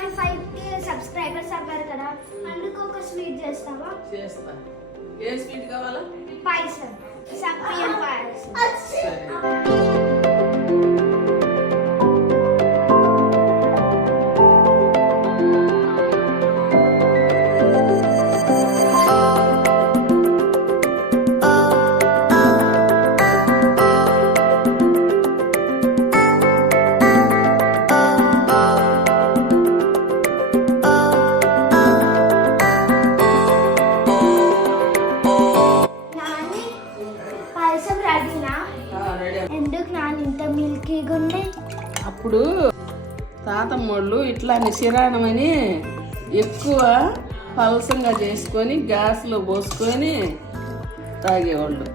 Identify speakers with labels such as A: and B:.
A: Subscribers Avvaru కదా అందుకు ఒక స్వీట్ చేస్తావా?
B: చేస్తా. ఏ స్వీట్ కావాలా?
A: పాయసం. సప్పియం పాయసం. ఎందుకు నాన్న ఇంత మిల్కీగా ఉంది?
B: అప్పుడు తాతమ్మోళ్ళు ఇట్లా నిశిరాణమని ఎక్కువ పలసంగా చేసుకొని గ్యాస్లో పోసుకొని తాగేవాళ్ళు.